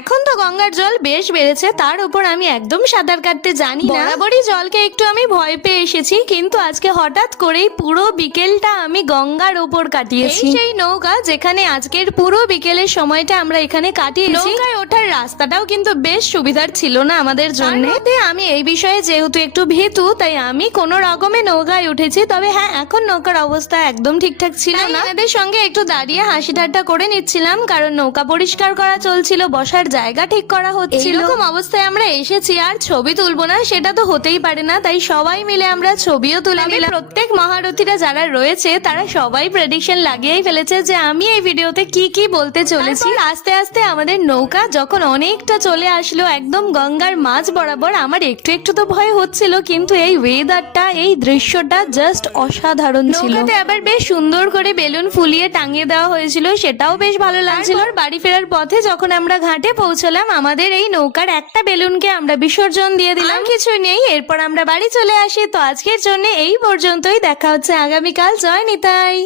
এখন তো গঙ্গার জল বেশ বেড়েছে, তার উপর আমি একদম সাঁতার কাটতে জানি না। বরাবরই জলকে একটু আমি ভয় পেয়ে এসেছি, কিন্তু আজকে হঠাৎ করেই পুরো বিকেলটা আমি গঙ্গার ওপর কাটিয়েছি। সেই নৌকা যেখানে আজকের পুরো বিকেলের সময়টা আমরা এখানে কাটিয়েছি। নৌকায় ওঠার রাস্তাটাও কিন্তু বেশ সুবিধার ছিল না আমাদের জন্য। আমি এই বিষয়ে যেহেতু একটু ভীতু, তাই আমি কোনো রকমে নৌকায় উঠেছি। তবে হ্যাঁ, এখন নৌকার অবস্থা একদম ঠিকঠাক ছিল না। এদের সঙ্গে একটু দাঁড়িয়ে হাসি ঠাট্টা করে নিচ্ছিলাম, কারণ নৌকা পরিষ্কার করা চলছিল, বসার জায়গা ঠিক করা হচ্ছিল। এরকম অবস্থায় আমরা এসেছি, আর ছবি তুলবো না সেটা তো হতেই পারে না, তাই সবাই মিলে আমরা ছবিও তুলে নিলাম। প্রত্যেক মহারথীরা যারা রয়েছে তারা সবাই প্রেডিকশন লাগিয়েই ফেলেছে যে আমি এই ভিডিওতে কি কি বলতে চলেছি। আস্তে আস্তে আমাদের নৌকা যখন অনেকটা চলে আসলো একদম গঙ্গার মাঝ বরাবর, আমার একটু একটু তো ভয় হচ্ছিল, কিন্তু এই ওয়েদারটা, এই দৃশ্যটা জাস্ট অসাধারণ ছিল। নৌকাতে আবার বেশ সুন্দর করে বেলুন ফুলিয়ে টাঙিয়ে দেওয়া হয়েছিল, সেটাও বেশ ভালো লাগছিল। আর বাড়ি ফেরার পথে যখন আমরা ঘাটে পৌঁছলাম, আমাদের এই নৌকার একটা বেলুনকে আমরা বিসর্জন দিয়ে দিলাম। কিছু নেই, এরপর আমরা বাড়ি চলে আসি। তো আজকের জন্য এই পর্যন্তই, দেখা হচ্ছে আগামীকাল। জয় নিতাই।